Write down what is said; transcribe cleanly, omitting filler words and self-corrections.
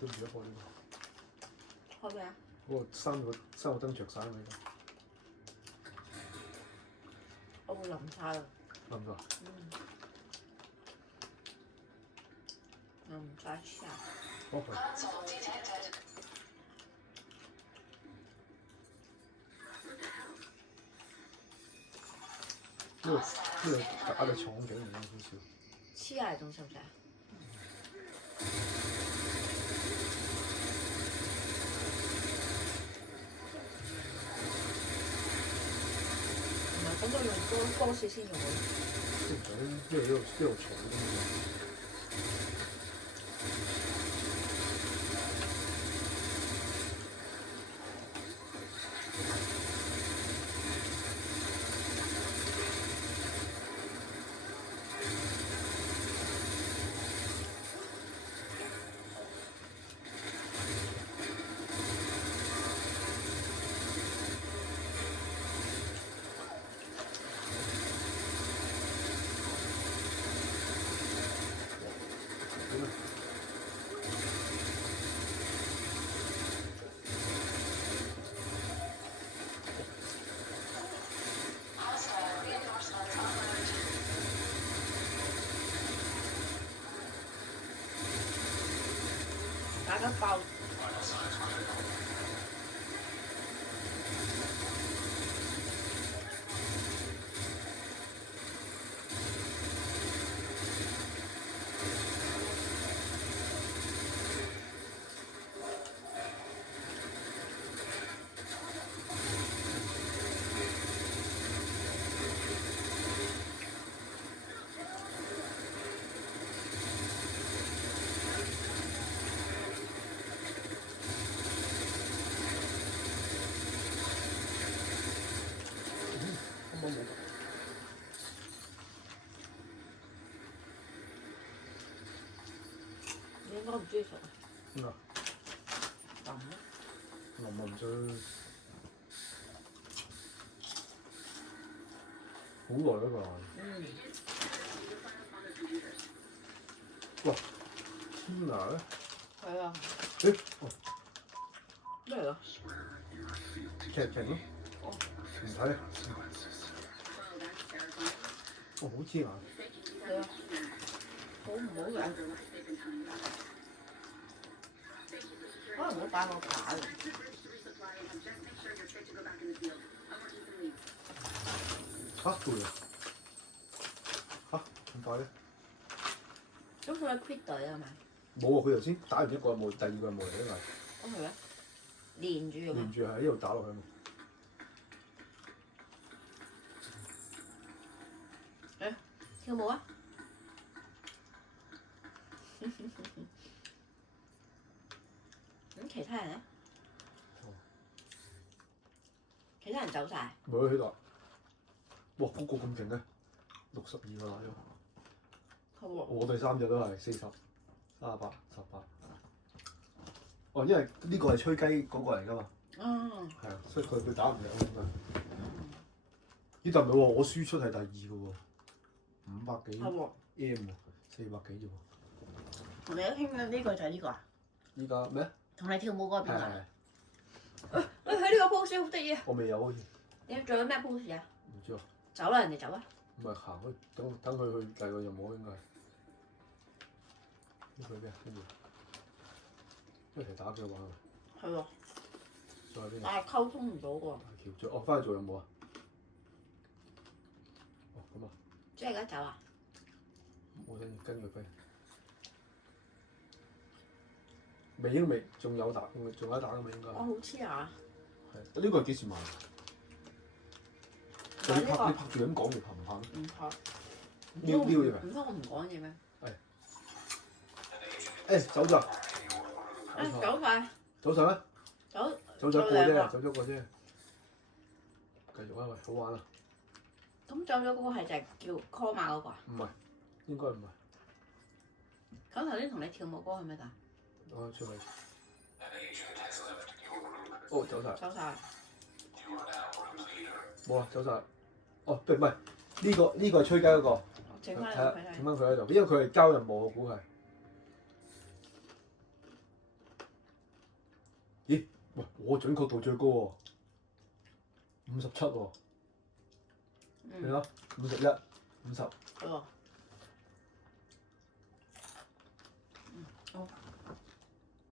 都唔記得開呢開咩啊？個。嗰個三個燈着晒啦，而家。我會淋晒啦。淋咗？淋晒晒。OK。呢個假嘅廠景嚟嘅少少。黐牙仲使唔使啊？唔係，咁我用多少先用好？都唔使，因為呢度重㗎嘛。打個爆！你應該唔中意食啊？點啊？淋啊！淋咗好耐嗰個。哇！天哪咧？係啊。誒哦。咩嚟㗎？劇情咯。哦。唔睇。哦，好天啊！係啊。好唔好嘅？可能我擺個架嚟。嚇到啊！嚇咁快咧？咁佢係 quit 隊啊嘛？冇啊！佢頭先打完一個冇，第二個冇嚟啊嘛。咁係咩？連住㗎嘛？連住係一路打落去嘛。誒，跳舞啊！咁其他人咧？其他人走晒。冇喺度。哇！嗰個咁勁咧，62個啦都。係喎。我哋3隻都係40、38、18。哦，因為呢個係吹雞嗰個嚟㗎嘛。係啊，所以佢打唔贏咁啊。呢就唔係喎，我輸出係第2嘅喎，500幾 M 喎，400幾啫喎。同你傾嘅呢個就係呢個啊？依家咩？同你跳舞嗰個邊個？係。佢呢個 pose 好得意啊！我未有好似。你做咗咩 pose 啊？唔知啊。走啦，人哋走啊！唔係行去等佢去第二個任務應該係。呢個咩？跟住一齊打幾玩啊？係喎。再邊？但係溝通唔到喎。橋最，哦，翻去做任務啊？哦，咁啊。即係而家走啊？冇聽住，跟佢飛。未應未，仲有打，仲有一打㗎嘛應該。我好黐啊！係，呢個係幾時買？你拍住咁講，你拍唔拍咧？唔拍。撩嘢咪？唔通我唔講嘢咩？係。誒，走咗。走晒。走晒咩？走咗一個啫，走咗一個啫。繼續啊，喂，好玩啊！咁走咗嗰個係就係叫 call 碼嗰個啊？唔係，應該唔係。咁頭先同你跳舞嗰個係咩㗎？我出去。哦，走晒。走晒。冇啊，走晒。哦，唔係，呢個係吹雞嗰個。整翻佢喺度，因為佢係交任務，我估係。咦？喂，我準確度最高喎，57喎。你睇51、50。哦。哦。